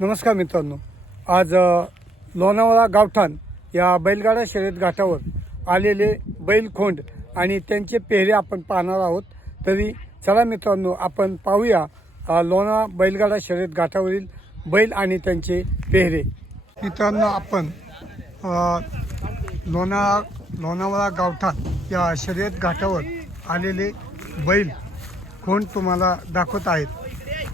नमस्कार मित्रांनो. आज लोणावळा गावठाण या बैलगाडा शर्यत घाटावर आलेले बैलखोंड आणि त्यांचे पेहरे आपण पाहणार आहोत. तरी चला मित्रांनो आपण पाहूया लोणा बैलगाडा शर्यत घाटावरील बैल आणि त्यांचे पेहरे. मित्रांनो आपण लोणा लोणावळा गावठाण या शर्यत घाटावर आलेले बैल खोंड तुम्हाला दाखवत आहेत.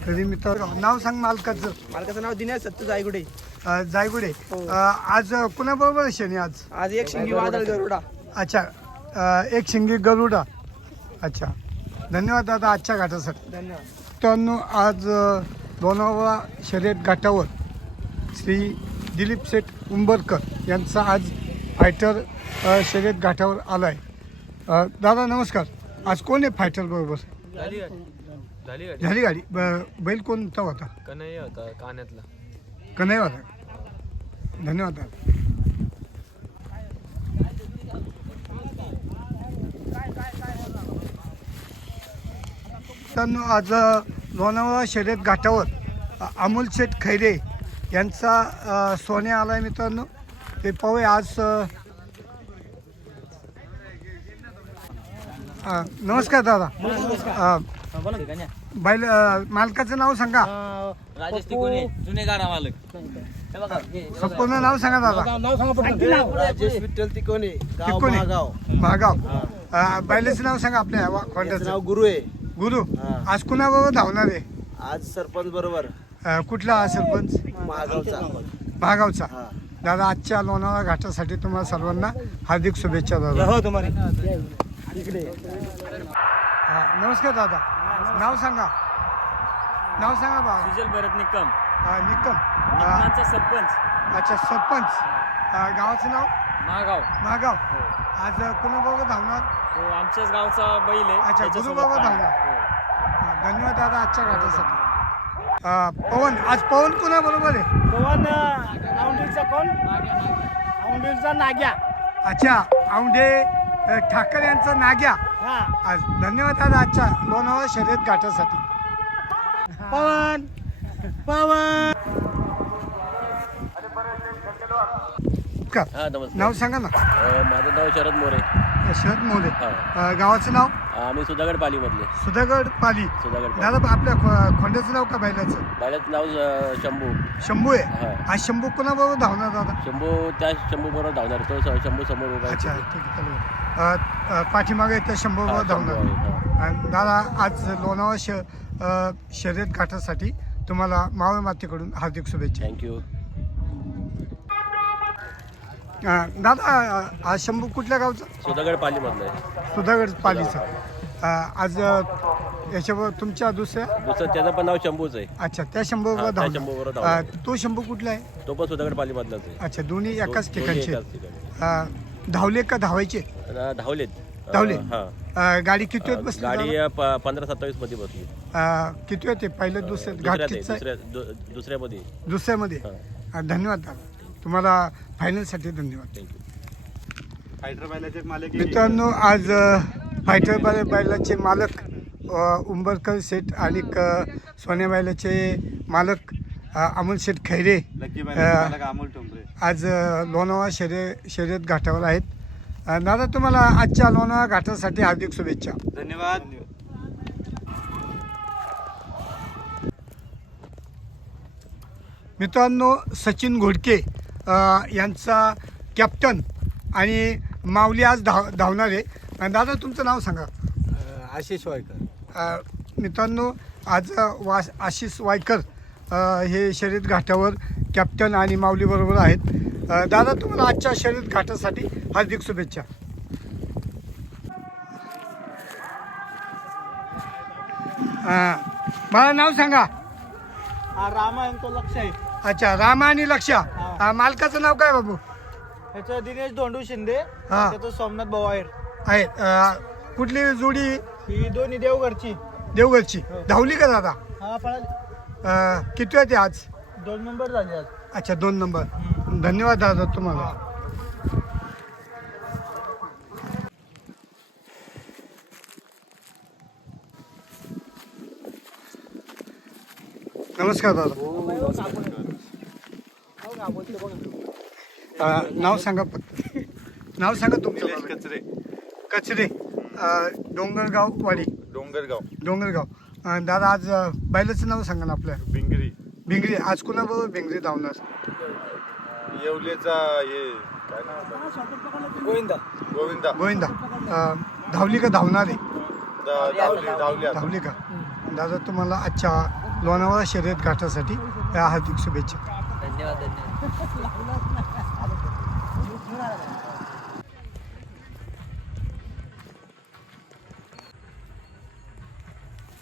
तरी मित्रांनो नाव सांग मालकाचं. मालकाचं नाव दिनेश सत्तू जायगुडे. अ, जायगुडे. अ, आज कुणाबरोबर आहे शनी आज? आज एक शिंगी वादळ गरुडा. अच्छा. अ, एक शिंगी गरुडा. अच्छा. धन्यवाद दादा आजच्या घाटासाठी. धन्यवाद. मित्रांनो आज अ, लोणावळा शर्यत घाटावर श्री दिलीप शेठ उंबरकर यांचा आज फायटर अ, शर्यत घाटावर आला आहे दादा नमस्कार. आज कोण आहे फायटर बरोबर? झाली गाडी? झाली ब- बैल कोणता होता? कन्हैया होता कान्यातला. कन्हैया होता. धन्यवाद दादा. मित्रांनो आज अ, लोणावळा शर्यत घाटावर अ, अमोल शेठ खैरे यांचा अ, सोन्या आलाय मित्रांनो. ते पाहूया आज अ, अ, नमस्कार दादा. अ, बैल अ, मालकाचं नाव सांगा. राजेश तिकोने जुने गाडा मालक हे बघा, हे- हे बघा. संपूर्ण नाव सांगा दादा. राजेश विठ्ठल तिकोने गाव तिकोने. महागाव. महागाव. अ, बैलाचं नाव सांगा आपल्या वा- खोंड्याचं. नाव गुरु आहे. गुरु. हा. आज कुणाबरोबर धावणार आहे? आज सरपंच बरोबर. अ, कुठला हा सरपंच? महागावचा. हा. दादा आजच्या लोणावळा घाटासाठी तुम्हाला सर्वांना हार्दिक शुभेच्छा दादा. हो तुम्हाला. हा, नमस्कार दादा. नाव सांगा. नाव सांगा बा. सुजल भरत निकम. निकम. निकमांचा सरपंच. अच्छा सरपंच. गावाचं नाव? महागाव महागाव आज अ, कुणाबरोबर धावणार? तो आमच्याच गावचा बैल आहे. अच्छा, त्याच्यासोबत गुरुबाबा. धावला. हो. धन्यवाद दादा आजच्या घाटासाठी अ, पवन आज पवन कुणाबरोबर आहे? पवन औंढीचा कोण? औंढीचा नाग्या. अच्छा औंढे ठाकर यांचा नाग्या. हा. आज धन्यवाद दादा आजच्या लोणावळा शर्यत घाटासाठी पवन! पवन! हा नाव सांगा ना. माझं नाव शरद मोरे. शरद मोरे. हा. गावाचं नाव? आम्ही सुधागड पाली. मधले सुधागड पाली. सुधागड दादा आपल्या खोंड्याचं नाव का बैलाचं? बाळ्याचं नाव शंभू. शंभू आहे? हा. आज शंभू कोणाबरोबर धावणार दादा? शंभू त्या शंभू बरोबर धावणार. तो शंभू समोर उभा. अच्छा ठीक आहे पाठीमागे त्या शंभू हा, बरोबर शंभू धावणार दादा आज लोणावळा श शर्यत घाटासाठी तुम्हाला मावळ मातेकडून हार्दिक शुभेच्छा. थँक्यू दादा आज शंभू कुठल्या गावचा? सुधागड पाली मधलं आहे. सुधागड पालीचा. आज अ, याच्याबरोबर तुमच्या दुसऱ्या? दुसरं त्याचं पण नाव शंभूच आहे. अच्छा त्या शंभू त्या बरोबर शंभूबरोबर धावणार धावणार. अ, तो शंभू कुठला आहे? तो पण सुधागड पाली मधलाच आहे. अच्छा दोन्ही एकाच ठिकाणचे धावले का धावायचे? अं, धावलेत. अं, धावले? हा. अ, गाडी किती वेळ बसली गाडी? अं, प- पंधरा सत्तावीसमध्ये बसली. अ, किती वेळ ते पहिलं दुसऱ्या घाट दुसऱ्यात आहे, कितीचा आहे? दुसऱ्या दु- दुसऱ्यामध्ये दुसऱ्यामध्ये? हा. अ, धन्यवाद दादा. तुम्हाला फायनलसाठी धन्यवाद. थँक्यू मित्रांनो आज अ, फायटर बैल बैलाचे मालक अ, उंबरकर शेठ आणि क- सोन्या बैलाचे मालक अमोल शेठ खैरे आज लोणावळा शर्य शर्यत घाटावर आहेत. दादा तुम्हाला आजच्या लोणावळा घाटासाठी हार्दिक शुभेच्छा. धन्यवाद. मित्रांनो सचिन घोडके यांचा कॅप्टन आणि माऊली आज धाव धावणार. दादा तुमचं नाव सांगा. आशिष वायकर. मित्रांनो आज वा आशिष वायकर हे शर्यत घाटावर कॅप्टन आणि माऊलीबरोबर आहेत. दादा तुम्हाला आजच्या शर्यत घाटासाठी हार्दिक शुभेच्छा. मला नाव सांगा. हा रामायण तो लक्ष आहे. अच्छा रामा आणि लक्षा. मालकाचं नाव काय बाबू? त्याचं दिनेश धोंडू शिंदे हा. त्याचं सोमनाथ भवायर आहे अ, कुठली जोडी? ही दोन्ही देवघरची. देवगडची धावली का दादा? हा पळाली. अ, किती आहे ते आज? दोन नंबर झाले आज. अच्छा दोन नंबर. धन्यवाद दादा तुम्हाला. नमस्कार दादा. अ, नाव सांगा फक्त. नाव सांगा तुमचं निलेश कचरे. कचरे. अ, डोंगरगाव वाडी डोंगरगाव. डोंगरगाव. अ, दादा आज अ, बैलाचं नाव सांगा ना आपल्या. बिंगरी भिंगरी. आज कुणाबरोबर भिंगरी धावणार? येवलेचा हे काय नाव होतं? गोविंदा. गोविंदा. गोविंदा. अ, धावली का धावणार आहे? दा- धावली धावली आता. धावली का? दादा तुम्हाला आजच्या लोणावळा शर्यत घाटासाठी या हार्दिक शुभेच्छा. धन्यवाद धन्यवाद.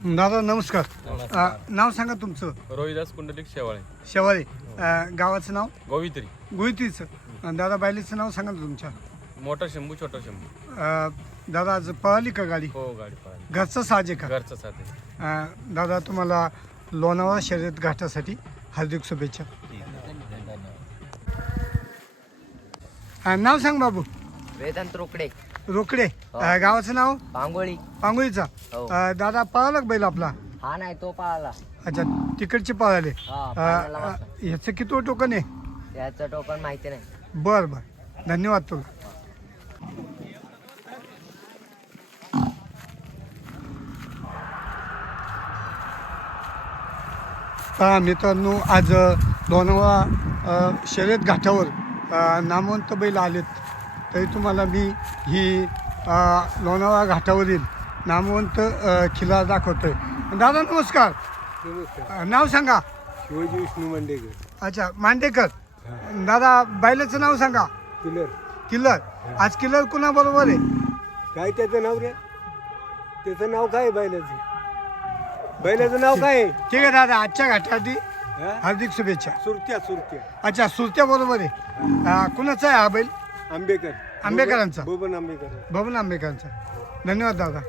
दादा नमस्कार. अ, नाव सांगा तुमचं. रोहिदास कुंडलिक शेवाळे. शेवाळे. अ, गावाचं नाव? गोवित्री. अ, दादा बायलेचं नाव सांगा ना तुमच्या. मोठा शंभू छोटा शंभू. अ, दादा आज पळाली का गाडी? हो गाडी घरचं साजे का? घरचा साथे अ, दादा तुम्हाला लोणावळा शर्यत घाटासाठी हार्दिक शुभेच्छा. अ, नाव सांग बाबू. वेदांत रोकडे. रोकडे. अ, गावाचं नाव? पांगोळी. पांगोळीचा? हो. अ, दादा पळाला का बैल आपला? हा नाही तो पळाला. अच्छा तिकडचे पळाले. हा अ, अ. ह्याचं किती टोकन आहे? त्याचं टोकन माहिती नाही. बर बर. धन्यवाद तुला. पहा मित्रांनो आज अ, लोणावळा अ, शर्यत घाटावर अ, नामवंत बैल आलेत. तरी तुम्हाला मी ही लोणावळा घाटावरील नामवंत खिल्ला दाखवतोय. दादा नमस्कार. नाव सांगा. शिवाजी विष्णू मांडेकर. अच्छा मांडेकर. दादा बैलाचं नाव सांगा. किलर. किल्लर आज किल्लर कुणा बरोबर आहे? काय त्याचं नाव रे? त्याचं नाव काय आहे बैलाचं? बैलाचं नाव काय आहे? ठीक आहे दादा. आजच्या घाटासाठी हा? हार्दिक शुभेच्छा. सुरत्या सुरत्या. अच्छा सुरत्या बरोबर आहे. कुणाचा आहे हा बैल? आंबेकर. आंबेकरांचा? बोबन आंबेकर. बबन आंबेकरांचा. धन्यवाद दादा.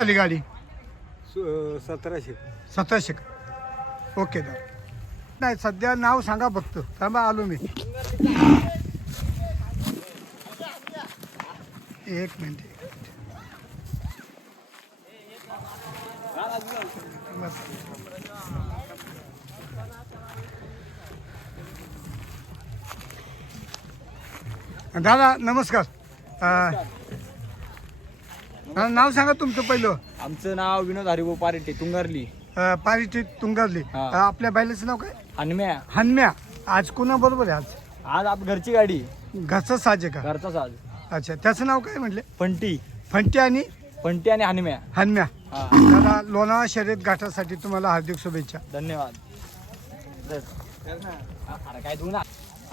आली गाडी? सु- सतराशे. सतराशे का? ओके दादा. नाही सध्या नाव सांगा फक्त. थांबा आलो मी. एक मिनिट एक मिनिट. दादा नमस्कार. अं, नाव सांगा तुमचं पहिलं. आमचं नाव विनोद हरिभाऊ पारिटे तुंगारली. अं, पारिटी तुंगारली. हा. अं, आपल्या बैलाचं नाव काय? हनम्या. हनम्या. आज कोणा बरोबर आहे आज? आज आप घरची गाडी. घरचं साजे का? घरचा साज. अच्छा त्याचं नाव काय म्हटले? फंटी. फंटी आणि? फंटी आणि हनम्या. हनम्या. हा. दादा लोणावळा शर्यत घाटासाठी तुम्हाला हार्दिक शुभेच्छा. धन्यवाद. अरे काय तू ना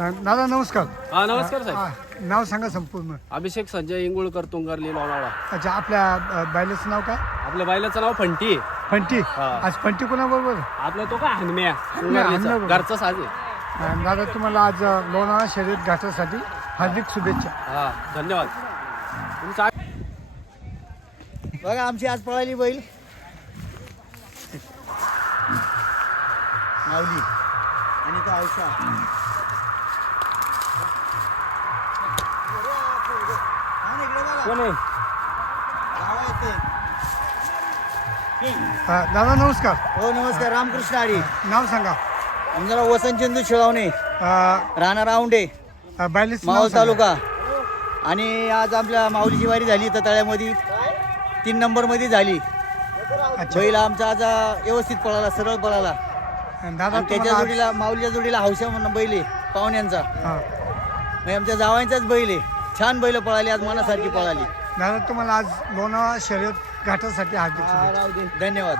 दादा नमस्कार. हा नमस्कार साहेब. हा, नाव सांगा संपूर्ण. अभिषेक संजय इंगुळकर तुंगारली लोणावळा. अच्छा आपल्या अं, बैलाचं नाव काय? आपल्या बैलाचं नाव फंटी. आहे फंटी? हा. आज फंटी कोणाबरोबर? आपला तो काय हनम्या. तुंगारलीचा. घरचा साज अं, दादा तुम्हाला आज अं, लोणावळा शर्यत घाटासाठी हार्दिक शुभेच्छा. हा धन्यवाद. तुमचा बघा आमची आज पळाली बैल. माऊली. आणि तो औषा कोण आहे? दादा नमस्कार. हो नमस्कार. रामकृष्ण हरी नाव सांगा. आमचं वसंत चंदू शिळावणे. अं, राहणार औंडे अं, बैलाचं नाव मावळ सांगा. तालुका. आणि आज आपल्या माऊलीची वारी झाली तर तळ्यामध्ये. तीन नंबरमध्ये झाली. अच्छा. बैल आमचा आज व्यवस्थित पळाला सरळ पळाला. अं, दादा आणि त्याच्या तुम्हाला जोडीला माऊलीच्या जोडीला हौशा म्हणून बैल आहे पाहुण्यांचा. हा. म्हणजे आमच्या जावांचाच बैल आहे. छान बैल पळाली आज मनासारखी पळाली. दादा तुम्हाला आज लोणावळा शर्यत घाटासाठी हार्दिक शुभेच्छा. धन्यवाद.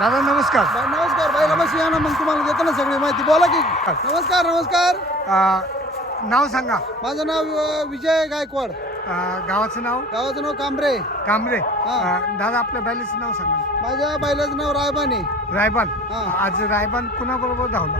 दादा नमस्कार. नमस्कार बाई नमस्कार ना मग तुम्हाला देतो ना सगळी माहिती. बोला की. नमस्कार नमस्कार. अं, नाव सांगा. माझं नाव अ, विजय गायकवाड. अं, गावाचं नाव? गावाचं नाव कांबरे. कांबरे. अं, दादा आपल्या बैलाचं नाव सांगा माझ्या बैलाचं नाव रायबाने. रायबान. हा. आज रायबान कुणाबरोबर धावला?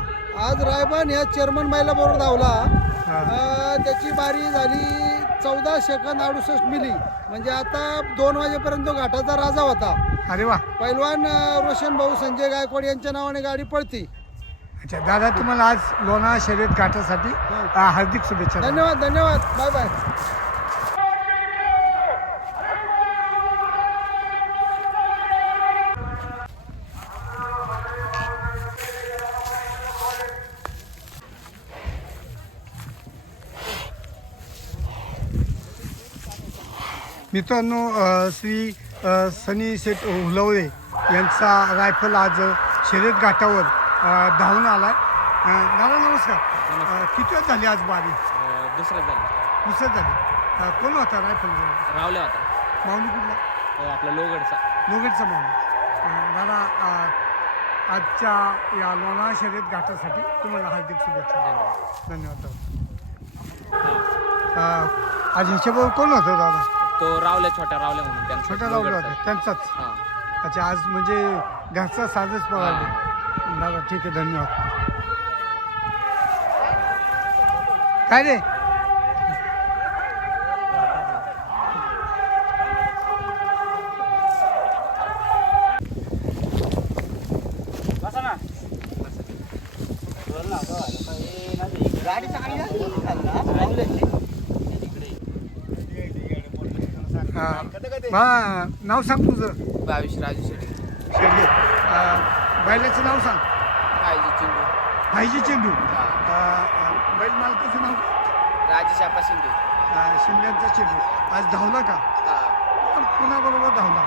आज रायबान ह्या चेअरमन बैला बरोबर धावला. हा. अ, त्याची बारी झाली चौदा सेकंद अडुसष्ट मिली. म्हणजे आता दोन वाजेपर्यंत तो घाटाचा राजा होता. अरे वा. पैलवान अ, रोशन भाऊ संजय गायकवाड यांच्या नावाने गाडी पळती. अच्छा दादा तुम्हाला आज लोणावळा शर्यत गाठासाठी अं, हार्दिक शुभेच्छा. धन्यवाद धन्यवाद. Bye bye. मित्रांनो श्री सनी शेठ हुलवळे यांचा रायफल आज शर्यत घाटावर धावून आलाय. अ, दादा नमस्कार. किती वेळ झाली आज बारी दुसरं झालं. दुसरं झाली. कोण होता रायफल रावल्या होता माऊली कुठला? आपला लोगडचा. लोगेटचा माऊली. दादा आजच्या या लोणावळा शर्यत घाटासाठी तुम्हाला हार्दिक शुभेच्छा. धन्यवाद. अ, आज ह्याच्याबरोबर कोण होतं दादा? तो रावल्या छोट्या रावल्या म्हणून त्यांचा छोटा रावला लोगडचा. होता त्यांचाच. हा. अच्छा आज म्हणजे घरचा साधच पळाले दादा ठीक आहे धन्यवाद. काय रे? बा नाव सांग तुझं. बावीस राजू शेट्टी. शेडगे बैलाचं नाव सांग. काळजी चिंडू. भाईजी चेंडू. अ, अ, बैल मालकाचं नाव? राजेश आपा शिंदे. अ, शिंद्यांचा चेंडू. आज धावला का? हा. कुणाबरोबर धावला?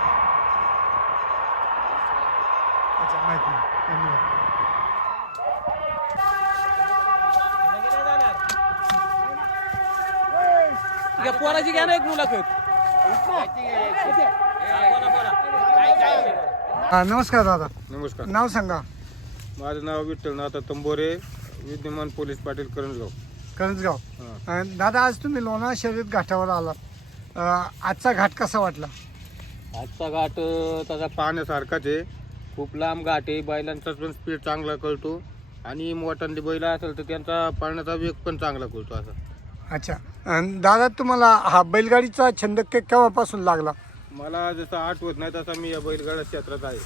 अच्छा माहीत नाही. धन्यवाद. या पोराची घ्या ना एक मुलाखत. हा, नमस्कार दादा. नमस्कार. नाव सांगा. माझं नाव विठ्ठलनाथ तंबोरे विद्यमान पोलीस पाटील करंजगाव. करंजगाव. अ, दादा आज तुम्ही लोणा शर्यत घाटावर आलात. अ, आजचा घाट कसा वाटला? आजचा घाट अं, तसा पाहण्यासारखाच आहे. खूप लांब घाट आहे. बैलांचा पण स्पीड चांगला कळतो. आणि मोठांली बैल असेल तर त्यांचा पाळण्याचा वेग पण चांगला कळतो असा. अच्छा. दादा तुम्हाला हा बैलगाडीचा छंद के- केव्हापासून लागला? मला जसं आठवत नाही तसा मी या बैलगाडा क्षेत्रात आहे.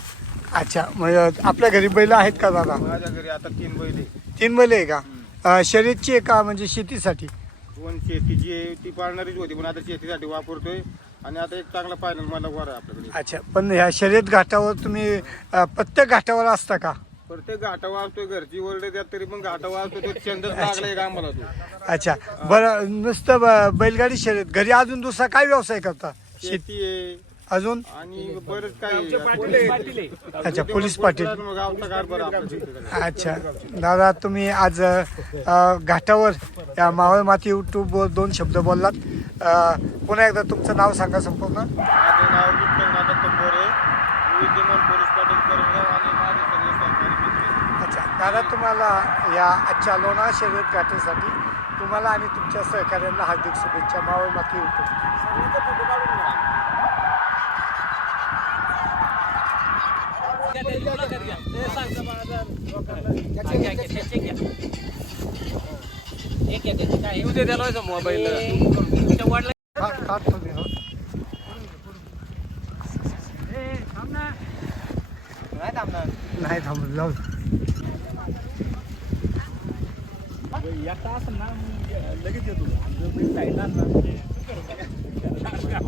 अच्छा. म्हणजे आपल्या घरी बैल आहेत का दादा? माझ्या घरी आता तीन बैल आहे तीन बैल आहे का? अ, शर्यतची आहे का म्हणजे शेतीसाठी? दोन शेतीची आहे ती पाळणारीच होती पण आता शेतीसाठी वापरतोय. आणि आता एक चांगला फायनल मला वर आहे आपल्याकडे. अच्छा. पण ह्या शर्यत घाटावर तुम्ही अ, प्रत्येक घाटावर असता का? प्रत्येक घाटा वाजतोय घरची त्यात तरी पण घाटा वाजतोय तो छंदच लागला एक आम्हाला तो? अच्छा. बरं नुसतं ब- बैलगाडी शर्यत. घरी अजून दुसरा काय व्यवसाय करता? शेती शेती आहे. अजून? आणि बरेच काही अच्छा पोलीस पाटील. गावचा कारभार आपल्या शेतीचा. अच्छा. दादा तुम्ही आज अ, घाटावर या मावळ माती यूट्यूबवर दोन शब्द बोललात. अ, पुन्हा एकदा तुमचं नाव सांगा संपूर्ण. माझं नाव विठ्ठलनाथ तंबोरे विद्यमान पोलीस पाटील करंजगाव आणि माझे सगळे सहकारी मित्र अच्छा दादा तुम्हाला या आजच्या लोणा शर्यत घाटासाठी तुम्हाला आणि तुमच्या सहकार्यांना हार्दिक शुभेच्छा. मावळ माती यूट्यूब येऊ दे त्याला मोबाईल काट थांबणार नाही थांबलं जाऊ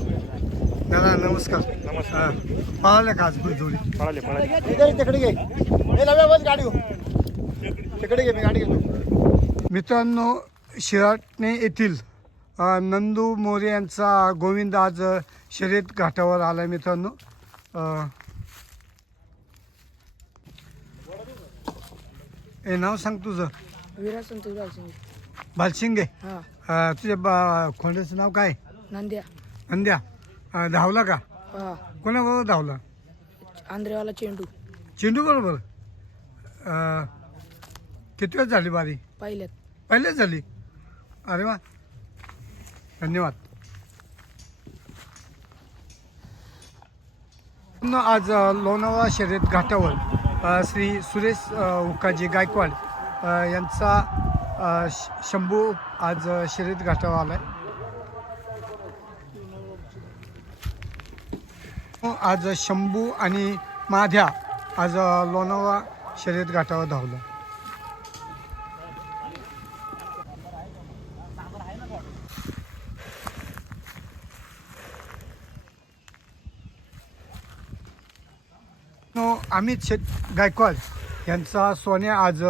दादा नमस्कार. नमस्कार. पळाले का आज थोडी तिकडे घे. हे नव्या बस गाडी हो. तिकडे घे मी गाडी घेतो. मित्रांनो शिराटणे येथील नंदू मोरे यांचा गोविंद आज शर्यत घाटावर आला मित्रांनो. हे नाव सांग तुझं. विरा संतोष भालशिंगे हा. अ, तुझ्या बा खोंड्याचं नाव काय? नांद्या. अंद्या अ, धावला का? हा. कोणाबरोबर धावला? आंध्रेवाला चेंडू. चेंडू बरोबर? अ, किती वेळ झाली बारी? पाहिल्यात. पहिलेच झाली? अरे वा. धन्यवाद. न आज अ, लोणावळा शर्यत घाटावर अ, श्री सुरेश अ, उकाजी गायकवाड यांचा श- शंभू आज शरीर गाठावा आला आहे आज शंभू आणि माध्या आज लोणावा शर्यत घाटावर धावलं. अमित शेट गायकवाड यांचा सोन्या आज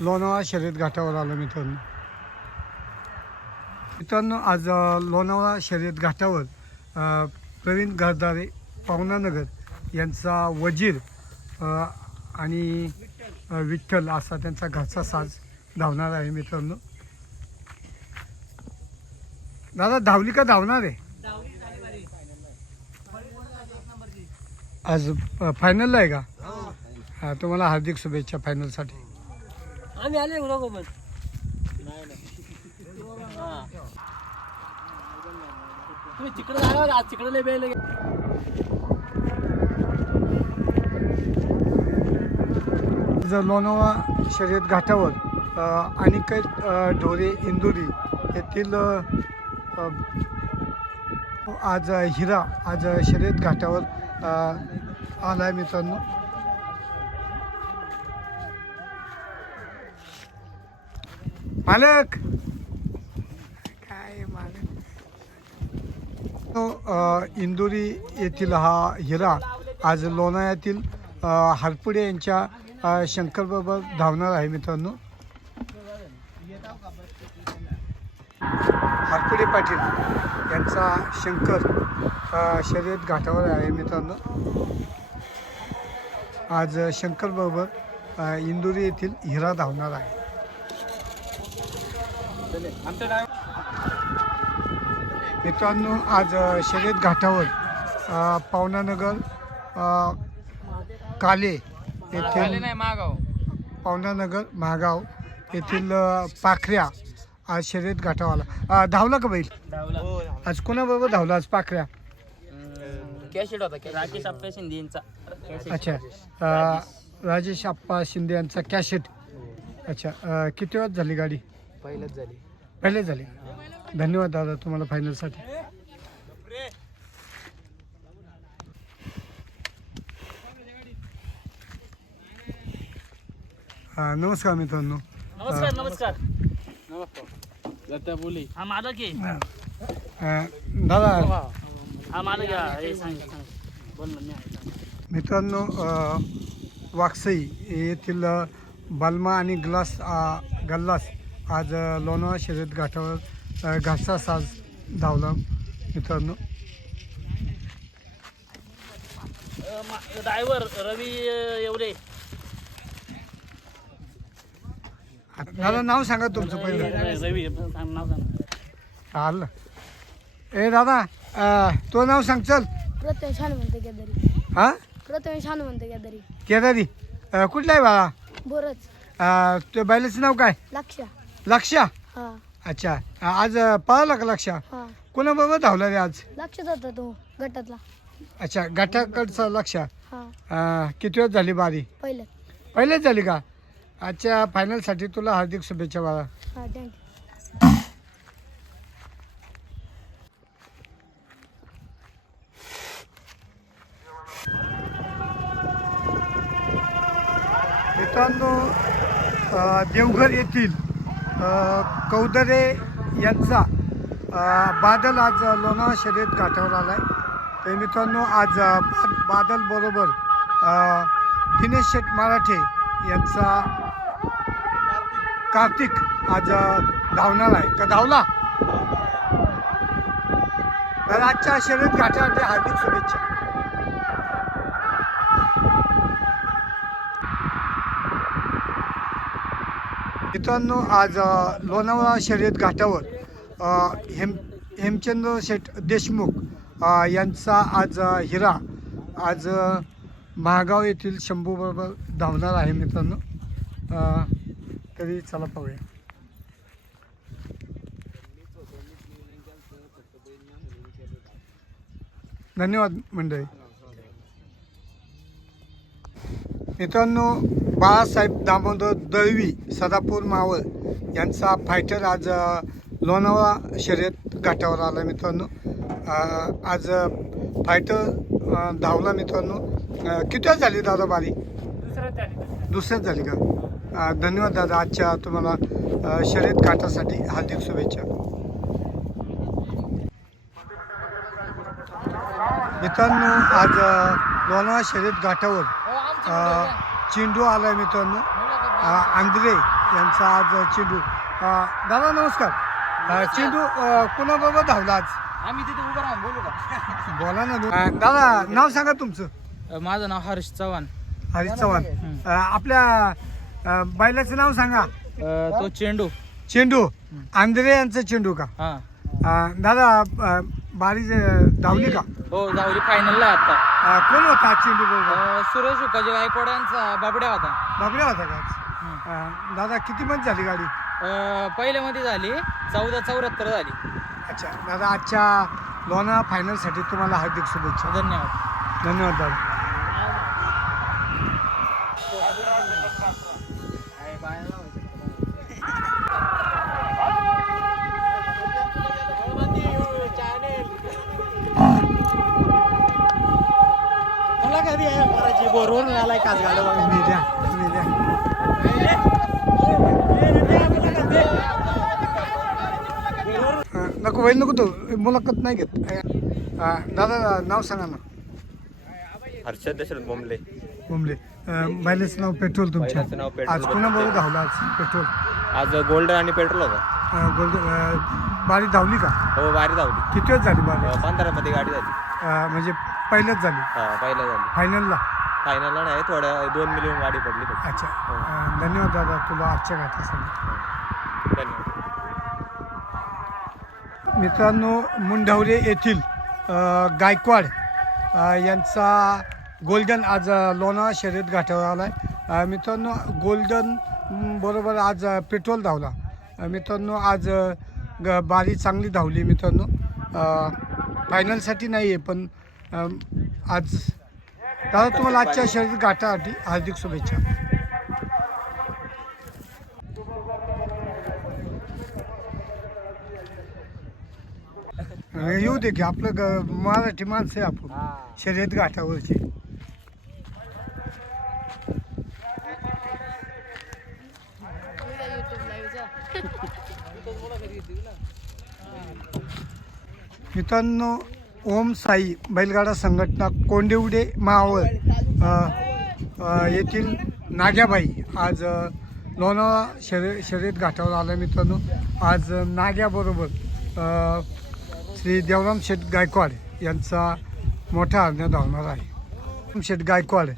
लोणावळा शर्यत घाटावर आलो मित्रांनो मित्रांनो आज लोणावळा शर्यत घाटावर प्रवीण घरदारे पावनानगर यांचा वजीर आणि विठ्ठल असा त्यांचा घरचा साज धावणार आहे मित्रांनो दादा धावली का धावणार आहे? आज फायनलला आहे का? हा. तुम्हाला हार्दिक शुभेच्छा फायनलसाठी आम्ही आले बरोबर पण. तुम्ही तिकडे जाणार आज तिकडे लय बेल जर लोणावळा शर्यत घाटावर आणि काही ढोरे इंदुरी येथील आज हिरा आज शर्यत घाटावर आला आहे मित्रांनो. मालक. काय मालक? इंदुरी येथील हा हिरा आज लोणाळ्यातील अ, हरपुडे यांच्या अ, शंकरबरोबर धावणार आहे मित्रांनो. हरपुडे पाटील यांचा शंकर शर्यत घाटावर आहे मित्रांनो. आज शंकर बरोबर अ, इंदुरी येथील हिरा धावणार आहे. मित्रांनो आज शर्यत घाटावर पावनानगर काले येथील नाही मागाव पावनानगर महागाव येथील पाखऱ्या आज शर्यत घाटावाला. धावला का बैल? आज कोणाबरोबर धावला आज पाखऱ्या? कॅशेट होता? राकेश आप्पा शिंदे यांचा. अच्छा. राजेश आप्पा शिंदे यांचा कॅशेट अच्छा. किती वेळात झाली गाडी? पहिल्याच झाली. पहिले झाली. धन्यवाद दादा तुम्हाला फायनलसाठी हा, नमस्कार मित्रांनो. नमस्कार नमस्कार. हा अ, दादा. हा माझा घ्या हे सांग सांग. बोल ना मी आहे. मित्रांनो अ, वाकसई येथील अ, बालमा आणि ग्लास अ, गल्लास आज लोणावळा शर्यत घाटावर घाटचा साज धावला. मित्रांनो. ड्रायव्हर रवी एवढे दादा नाव सांगा तुमचं पहिलं. रवी सांग नाव सांग. आलं. ए दादा अ, तो नाव सांग चल. प्रथमेश हनुमंत गॅदरी हा? प्रथमेश हनुमंत गॅदरी केदारी कुठला आहे बाळा? बोरच अ, तो बैलाचं नाव काय? लक्ष लक्ष्या? हा. अच्छा. आज पळाला का लक्ष्या? हा. कोणाबरोबर धावला रे आज? लक्षच होता तो गटातला. अच्छा गटाकडचा लक्ष्या? हा. अ, किती वेळ झाली बारी? पहिलं. पहिलेच झाली का? आजच्या फायनलसाठी तुला हार्दिक शुभेच्छा बाळा. हा थँक्यू मित्रांनो अ, देवघर येथील कौदरे यांचा बादल आज लोणावळा शर्यत घाटावर आला आहे तर मित्रांनो आज बाद बादलबरोबर दिनेश शेठ मराठे यांचा कार्तिक आज धावणार आहे. का धावला? तर आजच्या शर्यत घाटासाठी हार्दिक शुभेच्छा. मित्रांनो आज लोणावळा शर्यत घाटावर हेम हेमचंद शेठ देशमुख यांचा आज हिरा आज महागाव येथील शंभूबरोबर धावणार आहे मित्रांनो. तरी चला पाहूया. धन्यवाद मंडळी. मित्रांनो बाळासाहेब दामोदर दळवी सदापूर मावळ यांचा फायटर आज लोणावळा शर्यत घाटावर आला मित्रांनो. आज फायटर धावला मित्रांनो. किती झाली दादा बारी? दुसऱ्याच झाली का? धन्यवाद दादा आजच्या तुम्हाला शर्यत घाटासाठी हार्दिक शुभेच्छा. मित्रांनो आज लोणावळा शर्यत घाटावर चेंडू आलाय मित्रांनो. अ, आंद्रे यांचा आज चेंडू. दादा नमस्कार. चेंडू कुणाबरोबर धावला आज? आम्ही तिथे उभं राहून बोलू का? बोला ना दादा. नाव सांगा तुमचं. माझं नाव हर्ष चव्हाण. हरीश चव्हाण. आपल्या बैलाचं नाव सांगा. तो चेंडू. चेंडू. आंद्रे यांचं चेंडू का? दादा बारी धावली का? हो जाऊली फायनलला आता. अ, कोण होता आज चेंडू बरोबर अं, सुरेश उकाजी गायकवाड यांचा बाबड्या होता. बाबड्या होता का आज? अ, दादा किती मध्ये झाली गाडी? अं, पहिल्यामध्ये झाली चौदा चौऱ्याहत्तर झाली. अच्छा दादा आजच्या लोणा फायनलसाठी तुम्हाला हार्दिक शुभेच्छा. धन्यवाद. धन्यवाद दादा. बरोबर आलाय काच द्या अ, नको वैल नको तो. मुलाखत नाही घेत. दादा नाव सांगा ना. हर्षद दशरथ बोंबले बोंबले बैलाचं नाव पेट्रोल तुमच्या. बैलाचं नाव पेट्रोल आज कुणाबरोबर धावला आज पेट्रोल. आज गोल्डन आणि पेट्रोल होता. अ, गोल्ड अ, बारी धावली का? हो बारी धावली. किती वेळ झाली बारी? पंधरा मध्ये गाडी झाली. अ, म्हणजे पहिल्याच झाली. हा पहिला झाली. फायनलला फायनलला नाही थोड्या दोन मिलियन गाडी पडली फक्त. अच्छा. अ, धन्यवाद दादा तुला आजच्या घाटासाठी. धन्यवाद. मित्रांनो मुंढवरे येथील अ, गायकवाड अ, यांचा गोल्डन आज अ, लोणावळा शर्यत घाटावर आला आहे मित्रांनो गोल्डन म, बरोबर आज अ, पेट्रोल धावला. अ, मित्रांनो आज अ, ग बारी चांगली धावली मित्रांनो. अ, फायनलसाठी नाही आहे पण अ, आज दादा तुम्हाला आजच्या शर्यत घाटासाठी हार्दिक शुभेच्छा. येऊ दे की आपलं ग- मराठी माणसं आहे आपण. शर्यत घाटावरची. मित्रांनो ओम साई बैलगाडा संघटना कोंडिवडे मावळ येथील नाग्याबाई. आज लोणावळा शर्य शर्यत घाटावर आला मित्रांनो. आज नाग्याबरोबर श्री देवराम शेठ गायकवाड यांचा मोठा हरण्या धावणार आहे. देवराम शेठ गायकवाड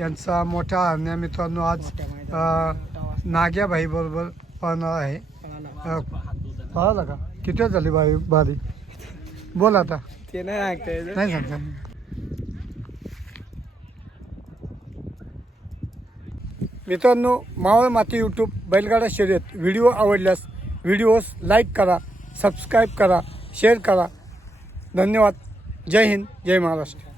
यांचा मोठा हरण्या मित्रांनो आज नाग्याबाईबरोबर पाहणार आहे. अ, का किती वेळ झाली बाई बारी? बोला आता. ते नाही ऐकता नाही सांगता मित्रांनो मावळ माती यूट्यूब बैलगाडा शर्यत. व्हिडिओ आवडल्यास व्हिडिओस लाईक करा सबस्क्राईब करा शेअर करा. धन्यवाद. जय हिंद जय महाराष्ट्र.